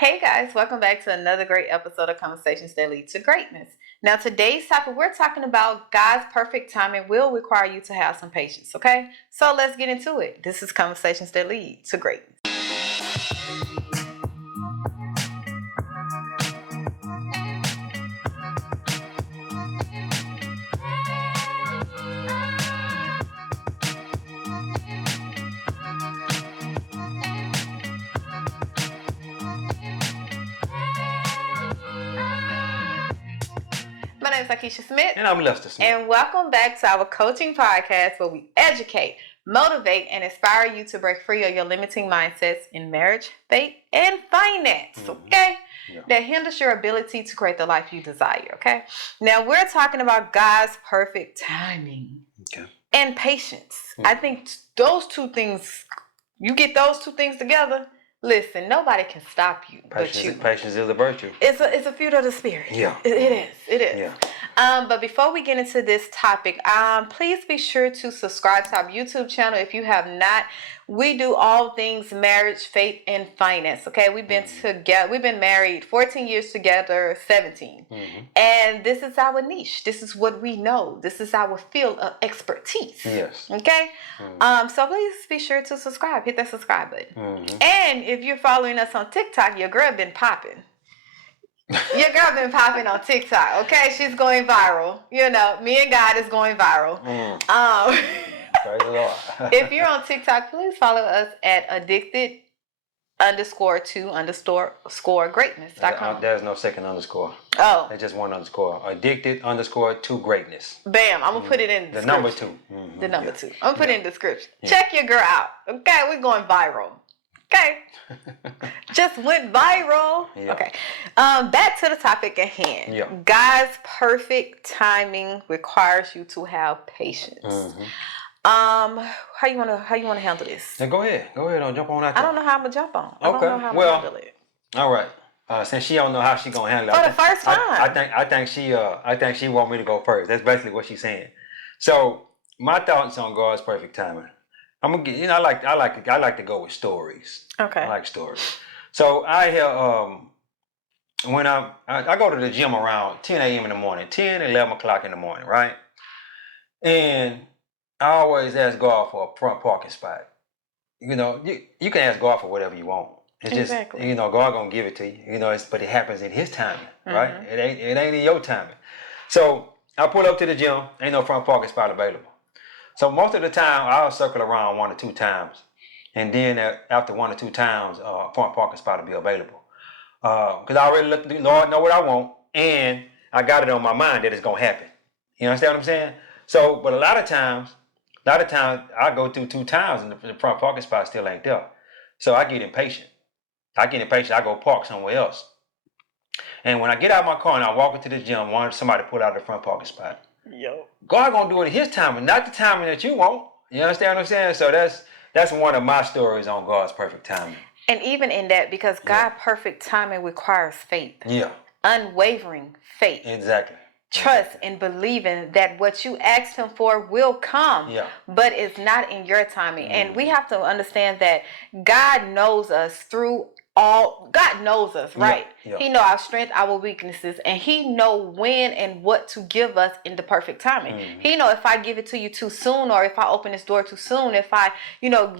Hey guys, welcome back to another great episode of Conversations That Lead to Greatness. Now, today's topic, we're talking about God's perfect timing will require you to have some patience, okay? So let's get into it. This is Conversations That Lead to Greatness. My name is Akeisha Smith. And I'm Lester Smith. And welcome back to our coaching podcast where we educate, motivate, and inspire you to break free of your limiting mindsets in marriage, faith, and finance, okay? Yeah. That hinders your ability to create the life you desire, okay? Now, we're talking about God's perfect timing and patience. I think those two things, you get those two things together, listen, nobody can stop you but you. Patience is a virtue. It's a fruit of the spirit. Yeah. It is. Yeah. But before we get into this topic, please be sure to subscribe to our YouTube channel if you have not. We do all things marriage, faith, and finance. Okay, we've been together. We've been married 14 years together, 17, and this is our niche. This is what we know. This is our field of expertise. Yes. Okay. So please be sure to subscribe. Hit that subscribe button. And if you're following us on TikTok, your girl been popping. Your girl been popping on TikTok. Okay, she's going viral. You know, me and God is going viral. Praise the Lord. If you're on TikTok, please follow us at addicted_to_greatness.com. There's no second underscore. Oh. There's just one underscore. Addicted_to greatness. Bam. I'm going to put it in the number 2. The number 2. I'm going to put it in the description. Yeah. Check your girl out. Okay, we're going viral. Okay. Just went viral. Yeah. Okay. Back to the topic at hand. Yeah. God's perfect timing requires you to have patience. How you wanna handle this? Now go ahead. Don't jump on that. I don't know how I'm gonna jump on. I don't know how I'm gonna handle it. All right. Since she don't know how she gonna handle it for the first time, I think she want me to go first. That's basically what she's saying. So my thoughts on God's perfect timing. I'm gonna get. I like to go with stories. Okay. I like stories. So I hear when I go to the gym around 10 a.m. in the morning, 10, 11 o'clock in the morning, right? And I always ask God for a front parking spot. You know, you can ask God for whatever you want. It's exactly. just, God gonna give it to you. But it happens in His timing, right? It ain't in your timing. So I pull up to the gym, ain't no front parking spot available. So most of the time, I'll circle around 1 or 2 times, and then after 1 or 2 times, front parking spot will be available. Because I already know what I want, and I got it on my mind that it's gonna happen. You understand what I'm saying? So, but a lot of times I go through 2 times and the front parking spot still ain't there. So I get impatient. I go park somewhere else. And when I get out of my car and I walk into the gym, I want somebody to pull out the front parking spot. Yo. God gonna do it His timing, not the timing that you want. You understand what I'm saying? So that's one of my stories on God's perfect timing. And even in that, because God's perfect timing requires faith. Yeah. Unwavering faith. Exactly. Trust and believing that what you asked Him for will come, but it's not in your timing. And we have to understand that God knows us through God knows us, right? Yeah. He know our strength, our weaknesses, and He know when and what to give us in the perfect timing. He know if I give it to you too soon, or if I open this door too soon, if I,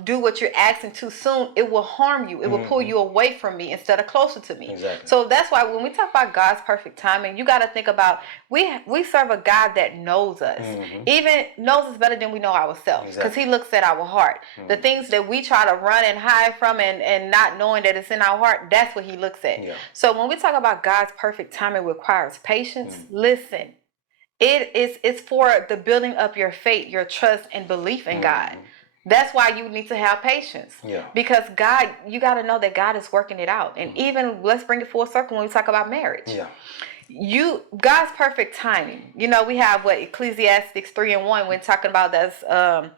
do what you're asking too soon, it will harm you. It will pull you away from me instead of closer to me. Exactly. So that's why when we talk about God's perfect timing, you got to think about we serve a God that knows us, even knows us better than we know ourselves, because He looks at our heart. The things that we try to run and hide from and not knowing that it's in our heart, that's what He looks at. So when we talk about God's perfect timing requires patience, listen, it's for the building up your faith, your trust and belief in God. That's why you need to have patience. Because God, you got to know that God is working it out. And even let's bring it full circle when we talk about marriage. God's perfect timing. We have what Ecclesiastes 3:1 when talking about that's a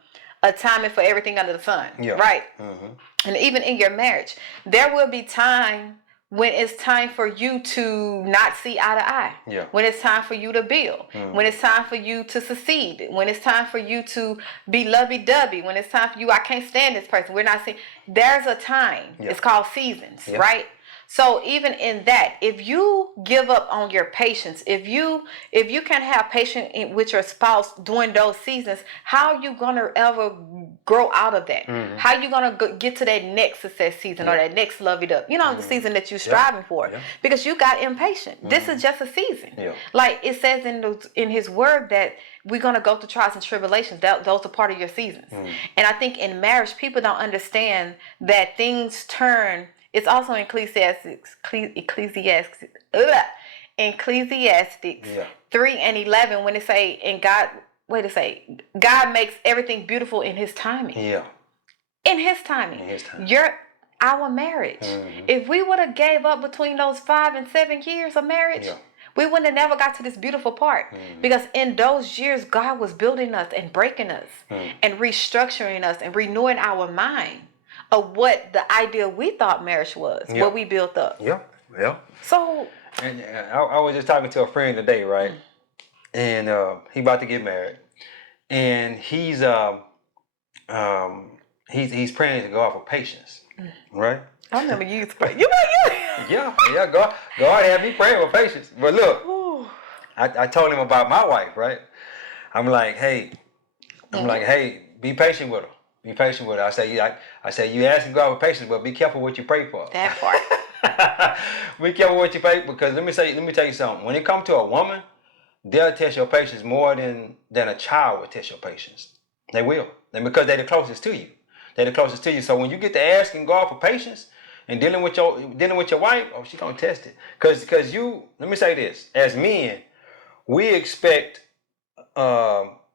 timing for everything under the sun, right? And even in your marriage, there will be time when it's time for you to not see eye to eye, when it's time for you to build, when it's time for you to succeed, when it's time for you to be lovey-dovey, when it's time for you, I can't stand this person, we're not seeing, there's a time, it's called seasons, right? So even in that, if you give up on your patience, if you can't have patience with your spouse during those seasons, how are you gonna ever grow out of that? How are you gonna get to that next success season or that next love it up? The season that you're striving for, because you got impatient. This is just a season. Like it says in His Word that we're gonna go through trials and tribulations. Those are part of your seasons. And I think in marriage, people don't understand that things turn. It's also in Ecclesiastes 3:11 when it say, and God makes everything beautiful in His timing. Yeah. In His timing. Our marriage. If we would have gave up between those 5 and 7 years of marriage, we wouldn't have never got to this beautiful part. Because in those years, God was building us and breaking us and restructuring us and renewing our mind of what the idea we thought marriage was, what we built up. Yeah. So, and I was just talking to a friend today, right? And he about to get married, and he's praying to God for patience, right? I remember you used to pray. You. Yeah. God had me praying for patience. But look, I told him about my wife, right? I'm like, hey, be patient with her. Be patient with her. I say, you asking God for patience, but be careful what you pray for. That part. Be careful what you pray, because let me tell you something. When it comes to a woman, they'll test your patience more than a child will test your patience. They will. And because they're the closest to you. So when you get to asking God for patience and dealing with your wife, she's gonna test it. Cause you, let me say this, as men, we expect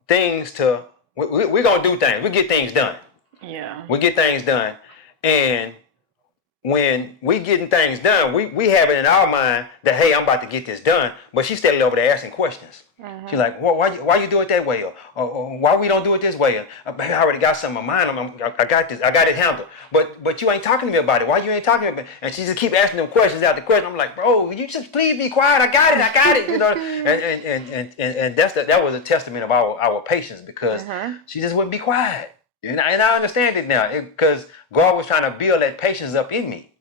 things to. We're going to do things. We get things done. Yeah. We get things done. And when we getting things done, we have it in our mind that, hey, I'm about to get this done. But she's steadily over there asking questions. She's like, why you do it that way? Or why we don't do it this way? Baby, I already got something in my mind. I got this. I got it handled. But you ain't talking to me about it. Why you ain't talking to me about it? And she just keep asking them questions after question. I'm like, bro, you just please be quiet. I got it. And that was a testament of our patience, because she just wouldn't be quiet. And I understand it now, because God was trying to build that patience up in me.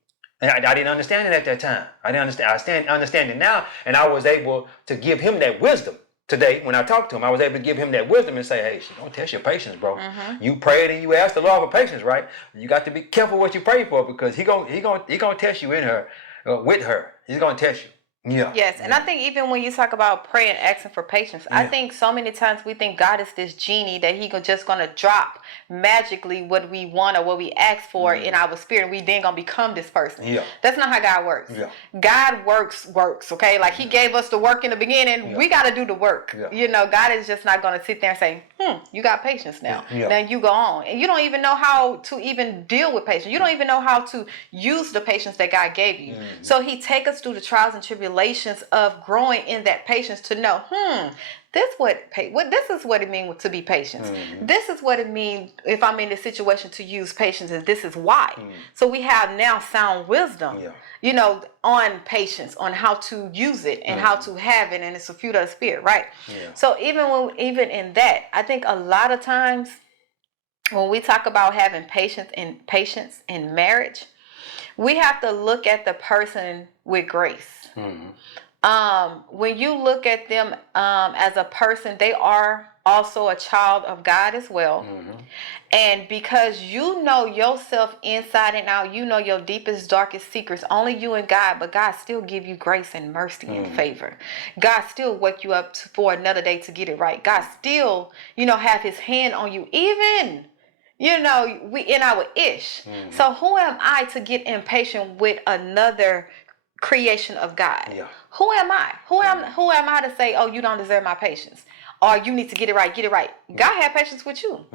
And I didn't understand it at that time. I didn't understand. I understand it now, and I was able to give him that wisdom today. When I talked to him, I was able to give him that wisdom and say, "Hey, she don't test your patience, bro. You prayed and you asked the Lord for patience, right? You got to be careful what you pray for, because he gonna test you in her, with her. He's gonna test you." Yeah. Yes, and I think even when you talk about praying, asking for patience, I think so many times we think God is this genie that He just gonna drop magically what we want or what we ask for in our spirit. We then gonna become this person. Yeah. That's not how God works. Yeah. God works. Okay, like He gave us the work in the beginning. We got to do the work. Yeah. God is just not gonna sit there and say, you got patience now. Yeah. Now you go on, and you don't even know how to even deal with patience. You don't even know how to use the patience that God gave you. So He take us through the trials and tribulations of growing in that patience to know, this is what it means to be patient. This is what it means if I'm in this situation to use patience, and this is why. So we have now sound wisdom, on patience, on how to use it and how to have it, and it's a fruit of the Spirit, right? Yeah. So even in that, I think a lot of times when we talk about having patience in marriage, we have to look at the person with grace. When you look at them as a person, they are also a child of God as well. And because you know yourself inside and out, you know your deepest, darkest secrets, only you and God, but God still give you grace and mercy and favor. God still wake you up for another day to get it right. God still, have His hand on you, even we in our ish. So who am I to get impatient with another creation of God? Yeah. Who am I? Who am I to say, oh, you don't deserve my patience, or you need to get it right? God had patience with you.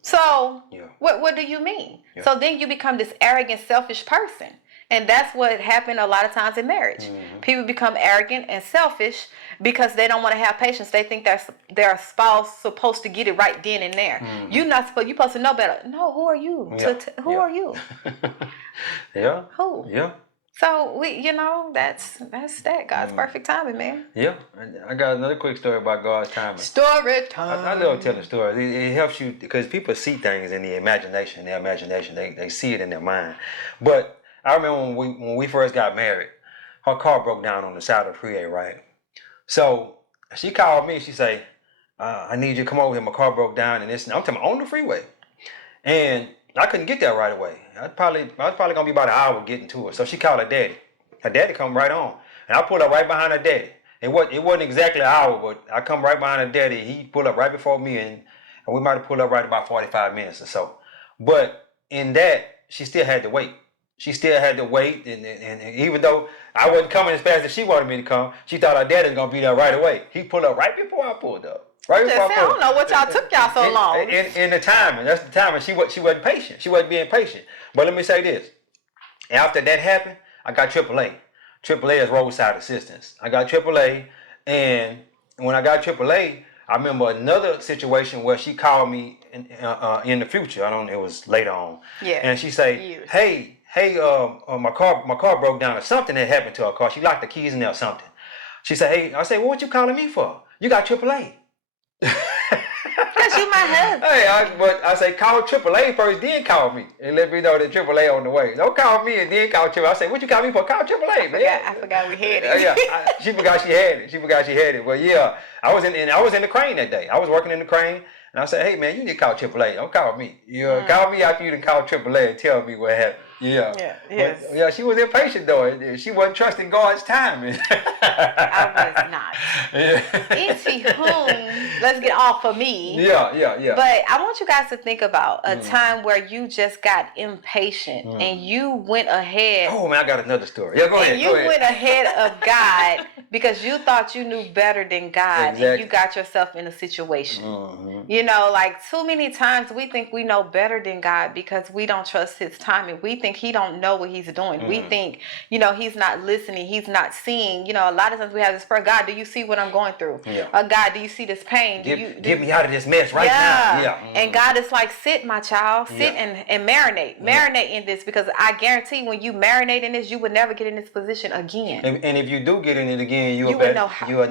So what do you mean? So then you become this arrogant, selfish person. And that's what happened a lot of times in marriage. People become arrogant and selfish because they don't want to have patience. They think their spouse supposed to get it right then and there. You're supposed to know better. No, who are you? Who are you? Yeah. Who? Yeah. So that's that. God's perfect timing, man. Yeah. I got another quick story about God's timing. Story time. I love telling stories. It helps you, because people see things in the imagination. They see it in their mind. But I remember when we first got married, her car broke down on the side of the freeway, right? So she called me. She say, "I need you to come over here. My car broke down, and this." I'm talking about on the freeway, and I couldn't get there right away. I was probably gonna be about an hour getting to her. So she called her daddy. Her daddy come right on, and I pulled up right behind her daddy. It wasn't exactly an hour, but I come right behind her daddy. He pulled up right before me, and we might have pulled up right about 45 minutes or so. But in that, she still had to wait. She still had to wait, and even though I wasn't coming as fast as she wanted me to come, she thought her daddy was gonna be there right away. He pulled up right before I pulled up. Right before I don't know what y'all took y'all so long. In the timing, that's the timing. She wasn't patient. She wasn't being patient. But let me say this: after that happened, I got AAA. AAA is roadside assistance. I got AAA, and when I got AAA, I remember another situation where she called me in the future. It was later on. Yeah. And she say, "Hey, my car broke down or something that happened to her car. She locked the keys in there or something." She said, "Hey," I said, "Well, what you calling me for? You got AAA." Because you my husband. Hey, I say call AAA first, then call me and let me know that AAA on the way. Don't call me and then call AAA. I say, what you call me for? Call AAA, man. I forgot we had it. She forgot she had it. But yeah, I was in the crane that day. I was working in the crane, and I said, hey man, you need to call AAA. Don't call me. Call me after you done call AAA and tell me what happened. Yeah. Yes. But, yeah, she was impatient though. She wasn't trusting God's timing. I was not. It's whom. Let's get off of me. Yeah. But I want you guys to think about a time where you just got impatient and you went ahead. Oh man, I got another story. Yeah, go ahead. And you went ahead of God because you thought you knew better than God, exactly. And you got yourself in a situation. Mm-hmm. You know, like too many times we think we know better than God because we don't trust His timing. We think He don't know what He's doing. We think, He's not listening. He's not seeing. A lot of times we have this prayer: God, do you see what I'm going through? Yeah. God, do you see this pain? Get me out of this mess right now. Yeah. Mm-hmm. And God is like, sit, my child, sit and marinate. Marinate in this, because I guarantee when you marinate in this, you would never get in this position again. And if you do get in it again, you would know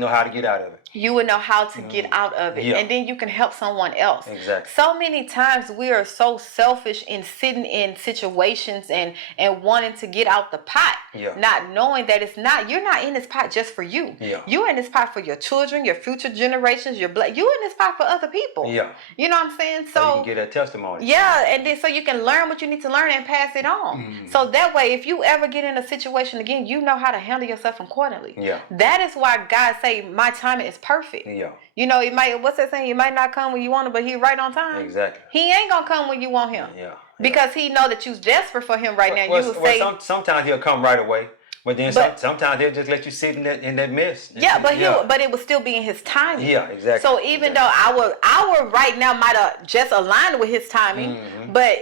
how to get out of it. You would know how to get out of it. And then you can help someone else. Exactly. So many times we are so selfish in sitting in situations and wanting to get out the pot. Yeah. Not knowing that you're not in this pot just for you. Yeah. You're in this pot for your children, your future generations, you're in this pot for other people. Yeah. You know what I'm saying? So you can get that testimony. Yeah, and then so you can learn what you need to learn and pass it on. Mm-hmm. So that way, if you ever get in a situation again, you know how to handle yourself accordingly. Yeah. That is why God say my timing is perfect. Yeah. It might, what's that saying? He might not come when you want him, but He right on time. Exactly. He ain't gonna come when you want him. Yeah. Because He know that you're desperate for Him right now. Sometimes He'll come right away. But then sometimes they'll just let you sit in that mess. Yeah, but it will still be in His timing. Yeah, exactly. So even though our right now might have just aligned with His timing, but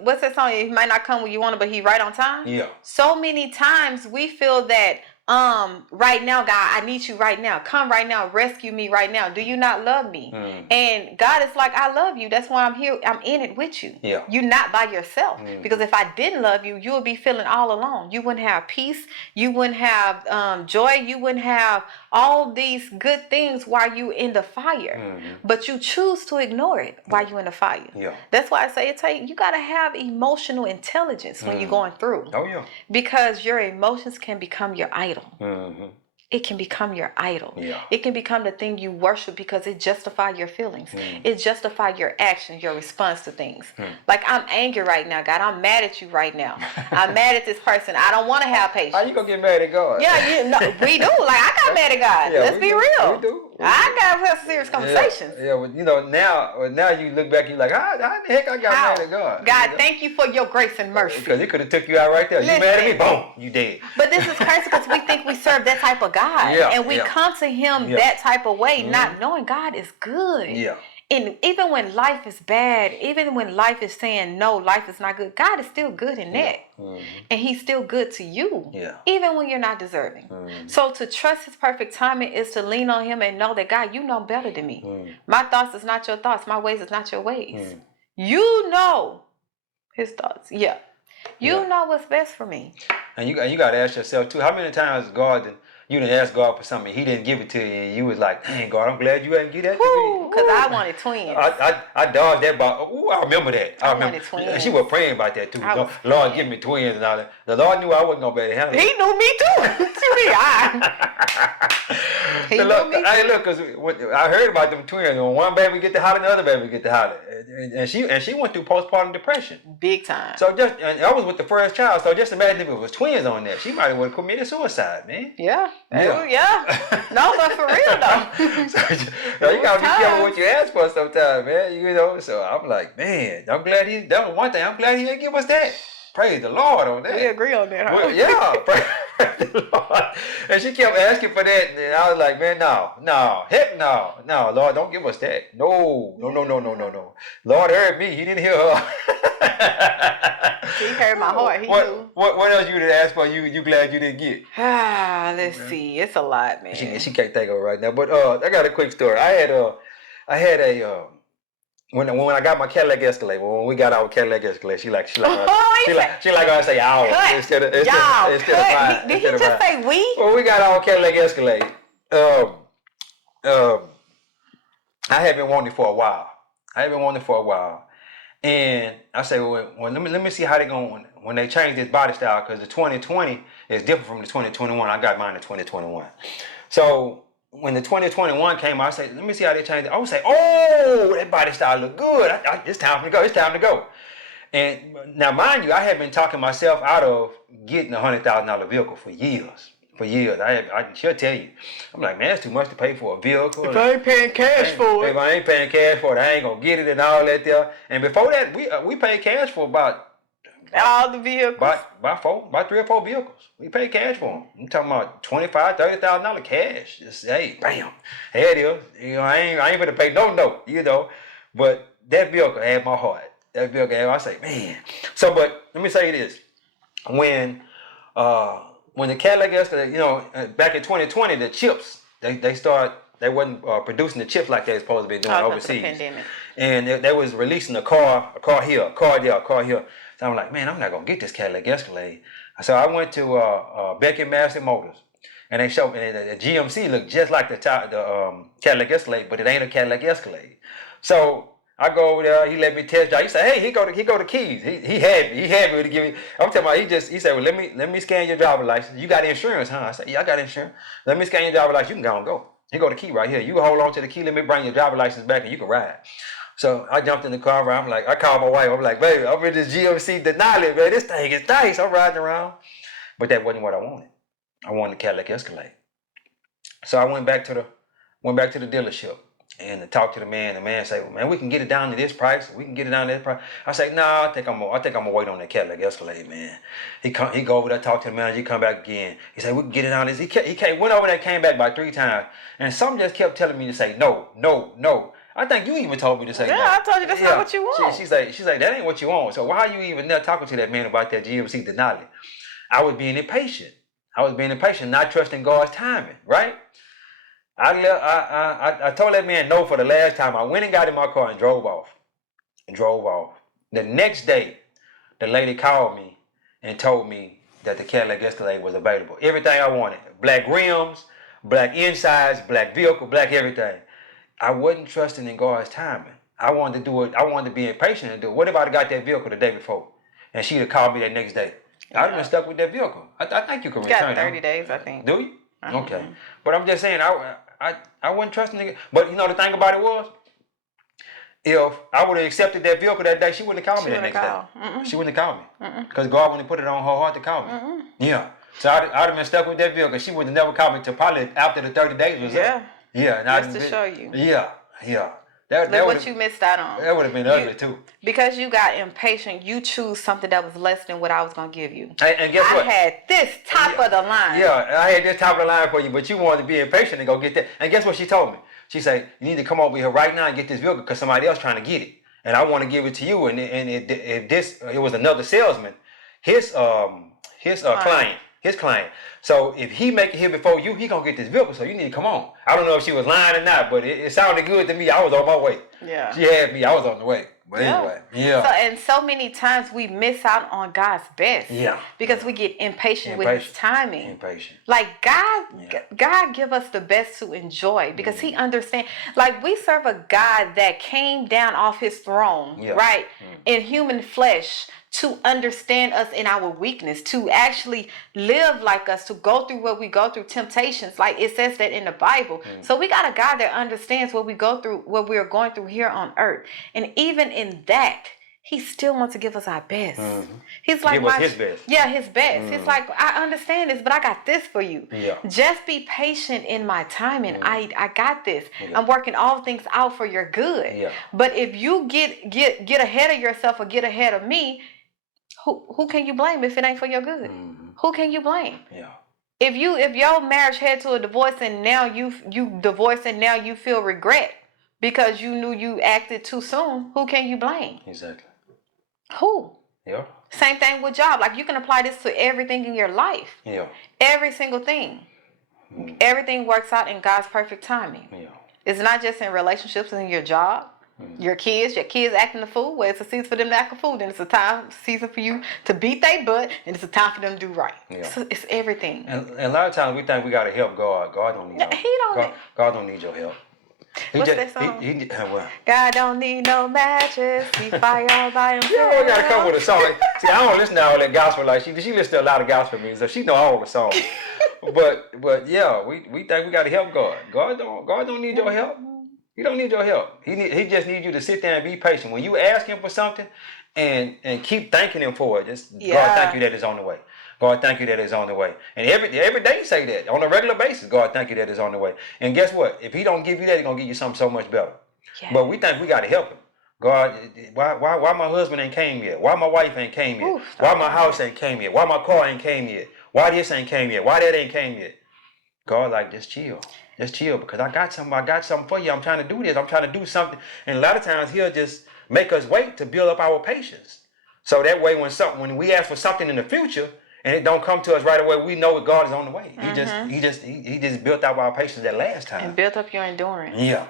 what's that song? He might not come when you want it, but He right on time. Yeah. So many times we feel that right now, God, I need you right now. Come right now, rescue me right now. Do you not love me? And God is like, I love you. That's why I'm here. I'm in it with you. Yeah. You're not by yourself. Because if I didn't love you, you would be feeling all alone. You wouldn't have peace. You wouldn't have joy. You wouldn't have all these good things while you in the fire. But you choose to ignore it while you in the fire. Yeah. That's why I say you got to have emotional intelligence when you're going through. Oh yeah. Because your emotions can become your idol. Mm-hmm. It can become your idol. Yeah. It can become the thing you worship because it justifies your feelings. It justifies your actions, your response to things. Like, I'm angry right now, God. I'm mad at you right now. I'm mad at this person. I don't want to have patience. How you gonna get mad at God? Yeah, we do. Like, I got mad at God. Yeah, Let's be real. We do. I got to have serious conversations. Yeah, well, now you look back and you're like, how the heck I got mad at God? God, thank you for your grace and mercy. Because He could have took you out right there. You mad at me? Boom, you dead. But this is crazy because we think we serve that type of God. And we come to Him that type of way, not knowing God is good. Yeah. And even when life is bad, even when life is saying no, life is not good, God is still good in that. And He's still good to you, even when you're not deserving. So to trust His perfect timing is to lean on Him and know that, God, you know better than me. My thoughts is not your thoughts. My ways is not your ways. You know His thoughts. Yeah. You know what's best for me. And you got to ask yourself too, how many times God you didn't ask God for something, He didn't give it to you, and you was like, "Dang, God, I'm glad you ain't give that to me." Because I wanted twins. I dodged that ball. Ooh, I remember that. I remember. wanted twins. And she was praying about that too. Lord, praying. give me twins and all that. The Lord knew I wasn't gonna be able to handle it. He knew me too. He knew me too. Hey, look, because I heard about them twins. When one baby get to holler, the other baby get to holler, and she went through postpartum depression. Big time. So and I was with the first child. So just imagine if it was twins on there, she might have committed suicide, man. Yeah. No, but for real though. So you gotta be careful what you ask for sometimes, man. You know. So I'm like, man, I'm glad that was one thing. I'm glad He didn't give us that. Praise the Lord on that. We agree on that, huh? Well, yeah, praise the Lord. And she kept asking for that, and I was like, man, no, heck no, Lord, don't give us that. No. Lord heard me. He didn't hear her. He heard my heart. He knew. What else you did ask for? You glad you didn't get? Let's see. It's a lot, man. She can't think of it right now. But I got a quick story. I had a when I got my Cadillac Escalade, when we got our Cadillac Escalade, she like I say ours instead of mine. Did he just say we? Well, we got our Cadillac Escalade. I have been wanting it for a while. And I say, well, let me see how they going when they change this body style, because the 2020 is different from the 2021. I got mine in 2021. So when the 2021 came out, I said, let me see how they changed it. I would say, oh, that body style look good. It's time to go. And now, mind you, I had been talking myself out of getting a $100,000 vehicle for years. I should tell you. I'm like, man, it's too much to pay for a vehicle. If I ain't paying cash for it. If I ain't paying cash for it, I ain't going to get it and all that there. And before that, we paid cash for about all the vehicles. About 3 or 4 vehicles. We paid cash for them. I'm talking about $25,000, $30,000 cash. Just hey, bam, here it is. You know, I ain't gonna pay no note. You know, but that vehicle had my heart. I say, man. So, but let me say this: when the Cadillac Escalade, you know, back in 2020, the chips they wasn't producing the chips like they was supposed to be doing overseas. The pandemic. And they was releasing a car here, a car there, a car here. So I'm like, man, I'm not gonna get this Cadillac Escalade. So I went to Beckett Massey Motors, and they showed me the GMC looked just like the Cadillac Escalade, but it ain't a Cadillac Escalade. So I go over there. He let me test drive. He said, hey, he go to keys. He had me to give me. I'm talking about. He said, well, let me scan your driver's license. You got insurance, huh? I said, yeah, I got insurance. Let me scan your driver's license. You can go and go. He go to key right here. You can hold on to the key. Let me bring your driver's license back, and you can ride. So I jumped in the car. I'm like, I called my wife. I'm like, baby, I'm in this GMC Denali, man. This thing is nice. I'm riding around. But that wasn't what I wanted. I wanted the Cadillac Escalade. So I went back to the dealership and talked to the man. The man said, well, man, we can get it down to this price. We can get it down to this price. I say, no, I think I'm gonna wait on that Cadillac Escalade, man. He go over there, talk to the manager. He come back again. He said, we can get it down this. He went over there, came back by 3 times, and something just kept telling me to say no. I think you even told me to say no. Yeah, I told you that's not what you want. She's like, that ain't what you want. So why are you even there talking to that man about that GMC Denali? I was being impatient, not trusting God's timing, right? I told that man no for the last time. I went and got in my car and drove off. The next day, the lady called me and told me that the Cadillac Escalade was available. Everything I wanted. Black rims, black insides, black vehicle, black everything. I wasn't trusting in God's timing. I wanted to do it. I wanted to be impatient and do it. What if I'd got that vehicle the day before and she'd have called me that next day? I'd have been stuck with that vehicle. I think you can return it. Got 30 days, I think. Do you? Okay. But I'm just saying, I wasn't trusting it. But you know the thing about it was, if I would have accepted that vehicle that day, she wouldn't have called me that next day. She wouldn't have called me. Because God wouldn't have put it on her heart to call me. Yeah. So I'd have been stuck with that vehicle. She would have never called me until probably after the 30 days was up. Yeah. Just to show you. Yeah. Look what you missed out on. That would have been ugly too. Because you got impatient, you choose something that was less than what I was going to give you. And guess what? I had this top of the line. Yeah, I had this top of the line for you, but you wanted to be impatient and go get that. And guess what she told me? She said, you need to come over here right now and get this vehicle because somebody else trying to get it. And I want to give it to you. And it was another salesman, his client. So if he make it here before you, he gonna get this vehicle. So you need to come on. I don't know if she was lying or not, but it sounded good to me. I was on my way. Yeah. She had me. I was on the way. But anyway, yeah. So, and so many times we miss out on God's best. Yeah. Because we get impatient with His timing. Impatient. Like God give us the best to enjoy because He understands. Like we serve a God that came down off His throne, right, in human flesh to understand us in our weakness, to actually live like us, to go through what we go through, temptations. Like it says that in the Bible. So we got a God that understands what we go through, what we are going through here on earth. And even in that, He still wants to give us our best. He's like, give us His best. Yeah, His best. He's like, I understand this, but I got this for you. Yeah. Just be patient in my timing. I got this. I'm working all things out for your good. Yeah. But if you get ahead of yourself or get ahead of me, who can you blame if it ain't for your good? Who can you blame? Yeah. If your marriage had to a divorce and now you divorced and now you feel regret because you knew you acted too soon, who can you blame? Exactly. Who? Yeah. Same thing with job. Like you can apply this to everything in your life. Yeah. Every single thing. Everything works out in God's perfect timing. Yeah. It's not just in relationships and in your job. Your kids acting the fool. Well, it's a season for them to act a fool. Then it's a season for you to beat their butt, and it's a time for them to do right. Yeah. So it's everything. And a lot of times we think we gotta help God. God don't need God don't need your help. What's that song? God don't need no matches. He fire all by himself. You always gotta come with a song. See, I don't listen to all that gospel. Like she listens to a lot of gospel music, so she know all the songs. but yeah, we think we gotta help God. God don't need your help. He don't need your help. He just needs you to sit there and be patient. When you ask Him for something, and keep thanking Him for it. God, thank you that it's on the way. God, thank you that it's on the way. And every day you say that on a regular basis. God, thank you that it's on the way. And guess what? If He don't give you that, He's gonna give you something so much better. Yeah. But we think we gotta help Him. God, why my husband ain't came yet? Why my wife ain't came yet? Why my house ain't came yet? Why my car ain't came yet? Why this ain't came yet? Why that ain't came yet? God, like, just chill. Just chill, because I got something for you. I'm trying to do this. I'm trying to do something. And a lot of times He'll just make us wait to build up our patience. So that way when we ask for something in the future and it don't come to us right away, we know that God is on the way. He just built up our patience that last time. And built up your endurance. Yeah.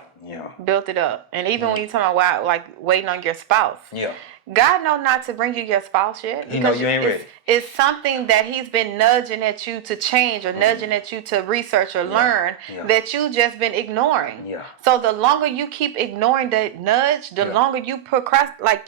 Built it up. And even when you're talking about like waiting on your spouse. Yeah. God knows not to bring you your spouse yet. He know you ain't ready. It's something that He's been nudging at you to change or nudging at you to research or learn that you just been ignoring. Yeah. So the longer you keep ignoring that nudge, the longer you procrastinate, like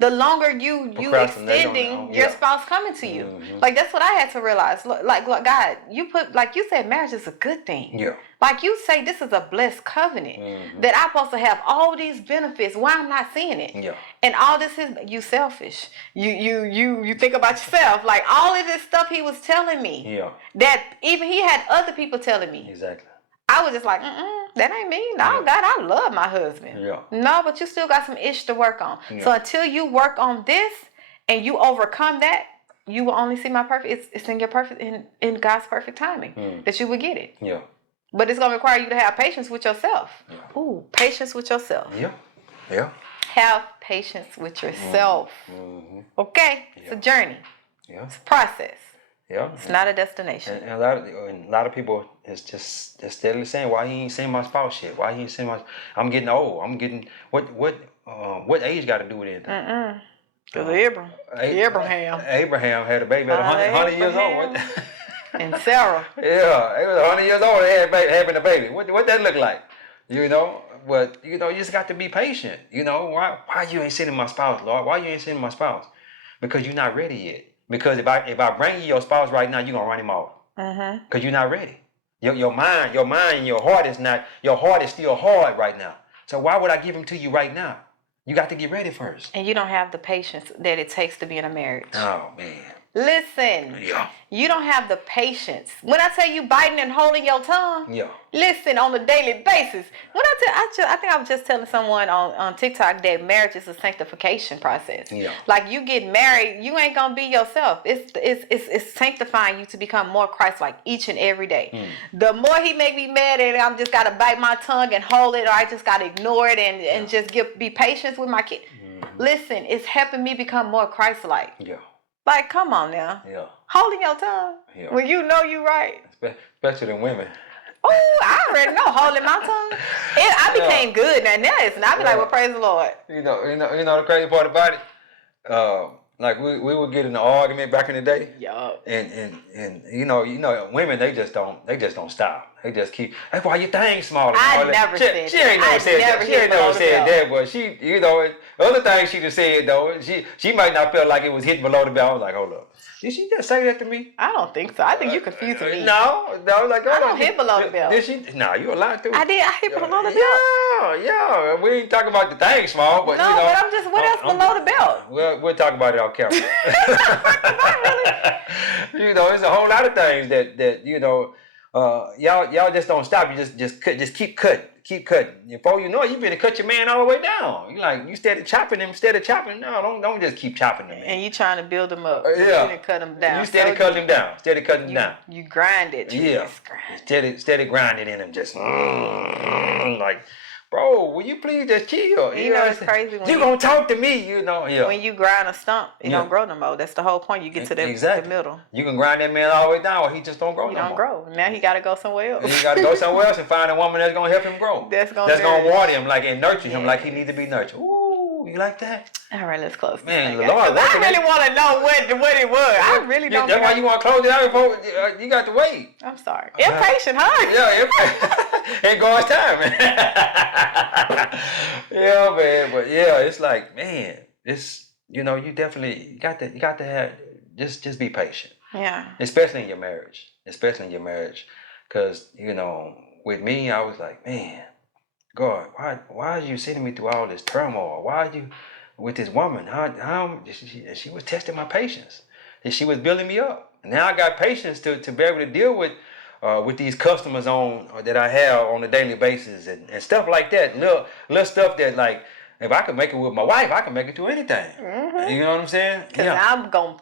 the longer you extending your spouse coming to you. Like that's what I had to realize. Like God, you put, like you said, marriage is a good thing. Yeah. Like you say, this is a blessed covenant that I'm supposed to have all these benefits. Why I'm not seeing it? Yeah. And all this is you selfish. You think about yourself. Like all of this stuff He was telling me. Yeah. That even He had other people telling me. Exactly. I was just like, that ain't me. No, God, I love my husband. Yeah. No, but you still got some ish to work on. Yeah. So until you work on this and you overcome that, you will only see my perfect. It's in your perfect in God's perfect timing that you will get it. Yeah. But it's gonna require you to have patience with yourself. Yeah. Ooh, patience with yourself. Yeah. Yeah. Have patience with yourself. Okay, it's a journey. Yeah. It's a process. Yeah. It's not a destination. And a lot of people is just steadily saying, why He ain't seen my spouse yet? Why He ain't seen my? I'm getting old. I'm getting what age got to do with anything? Because Abraham had a baby at 100 years old. And Sarah. Yeah, it was 100 years old. They having a baby. What that look like? You know, but you just got to be patient. You know, why you ain't sending my spouse, Lord? Why you ain't sending my spouse? Because you're not ready yet. Because if I bring you your spouse right now, you're gonna run him off. Because you're not ready. Your mind and your heart is not. Your heart is still hard right now. So why would I give him to you right now? You got to get ready first. And you don't have the patience that it takes to be in a marriage. Oh man. Listen, you don't have the patience. When I tell you biting and holding your tongue, listen on a daily basis. When I think I was just telling someone on TikTok that marriage is a sanctification process. Yeah. Like you get married, you ain't gonna be yourself. It's sanctifying you to become more Christ-like each and every day. The more He make me mad and I'm just gotta bite my tongue and hold it, or I just gotta ignore it and just be patient with my kid. Listen, it's helping me become more Christ-like. Yeah. Like, come on now. Yeah. Holding your tongue. Yeah. When you know you right. Especially the women. Oh, I already know. Holding my tongue. I became good now. Now it's not. I be like, well, praise the Lord. You know the crazy part about it. Like we would get in an argument back in the day. Yup. And you know, women they just don't stop. They just keep. That's why your thing's smaller. I never said that. She ain't never said that. She ain't never said that. But she, you know, the other thing she just said though, she might not feel like it was hitting below the belt. I was like, hold up. Did she just say that to me? I don't think so. I think you confusing me. No, like I don't hit below the belt. Did she? No, you a lie too. I did. I hit below the belt. Yeah. We ain't talking about the thing small, but no, you know. But I'm just what else below the belt? We'll talk about it on camera. You know, it's a whole lot of things that you know. Y'all just don't stop. You just keep cutting. Before you know it, you better cut your man all the way down. You like you steady chopping him instead of chopping. No, don't just keep chopping him. And you trying to build him up. Yeah. You didn't cut him down. You steady cutting him down. Steady cutting him down. You grind it. Yeah. Steady grinding in him. Just like, bro, will you please just chill? You know it's crazy when you gonna talk to me, you know. Yeah. When you grind a stump, it don't grow no more. That's the whole point. You get to the middle. You can grind that man all the way down, or he just don't grow. He don't grow. Now he got to go somewhere else. He got to go somewhere else and find a woman that's gonna help him grow. That's gonna water him like and nurture him like he needs to be nurtured. Ooh, you like that? All right, let's close. Man, Lord, I really want to know what it was. I really don't. That's why you want to close it out before you got to wait. I'm sorry. Impatient, huh? Yeah, ain't God's time, man. Yeah, man. But yeah, it's like, man, it's you know, you definitely got to have just be patient. Yeah. Especially in your marriage. Because, you know, with me, I was like, man, God, why are you sending me through all this turmoil? Why are you with this woman? How she was testing my patience. And she was building me up. Now I got patience to be able to deal with these customers that I have on a daily basis and stuff like that. Little stuff that like, if I could make it with my wife, I can make it through anything. Mm-hmm. You know what I'm saying? Because I'm gonna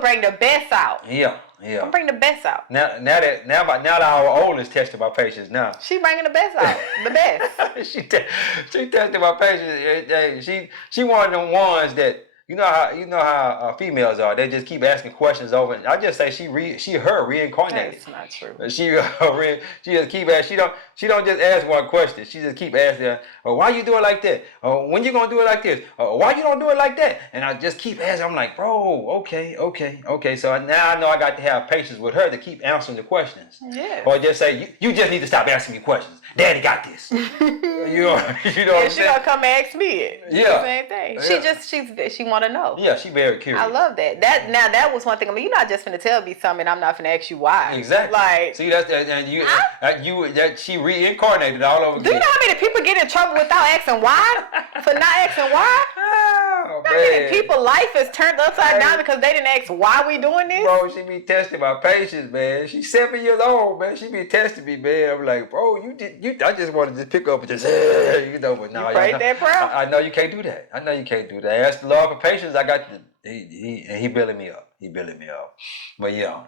bring the best out. Yeah. I'm gonna bring the best out. Now that our oldest tested my patience now. She bringing the best out. The best. she tested my patience. She one of them ones that you know how females are. They just keep asking questions over. I just say she reincarnated. That's not true. She just keep asking. She don't just ask one question. She just keep asking. Why you do it like that? When you gonna do it like this? Why you don't do it like that? And I just keep asking. I'm like, bro, okay. So now I know I got to have patience with her to keep answering the questions. Yeah. Or just say, you just need to stop asking me questions. Daddy got this. you know what I'm saying? She gonna come and ask me it. Yeah. Same thing. She want to know. Yeah, she very curious. I love that. That was one thing. I mean, you're not just finna tell me something. I'm not finna ask you why. Exactly. Like, see, she reincarnated all over. Do you know how many people get in trouble without asking why? For not asking why? Oh, how many people life is turned upside down because they didn't ask why we doing this? Bro, she be testing my patience, man. She's 7 years old, man. She be testing me, man. I'm like, bro, I just wanted to pick up and just, but no, you prayed that prayer? I know you can't do that. Ask the Lord for patience. He building me up. But yeah.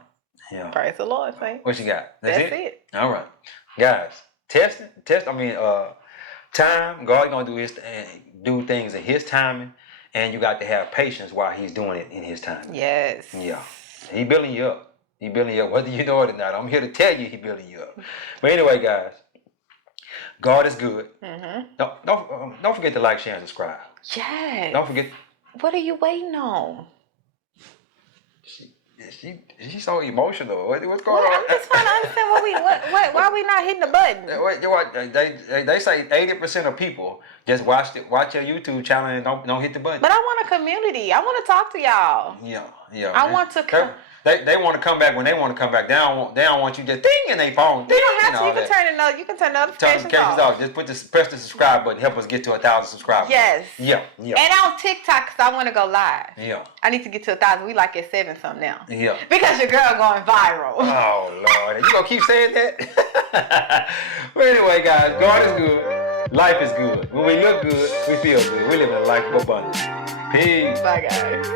Praise the Lord, saint. What you got? That's it. All right, guys. Time. God gonna do things in His timing, and you got to have patience while He's doing it in His time. Yes. Yeah. He building you up. Whether you know it or not. I'm here to tell you He building you up. But anyway, guys, God is good. Mm-hmm. Don't forget to like, share, and subscribe. Yes. Don't forget. What are you waiting on? She's so emotional. What's going on? I'm just trying to understand why we not hitting the button. They say 80% of people just watch your YouTube channel and don't hit the button. But I want a community. I want to talk to y'all. Yeah. I want to. They want to come back when they want to come back. They don't want you just ding in their phone. You don't have to. You can turn notifications off. Just press the subscribe button. Help us get to 1,000 subscribers. Yes. Yeah. And on TikTok, because I want to go live. Yeah. I need to get to 1,000. We like at 7 something now. Yeah. Because your girl going viral. Oh Lord, you gonna keep saying that? But anyway, guys, God is good. Life is good. When we look good, we feel good. We live in a life of abundance. Peace. Bye, guys.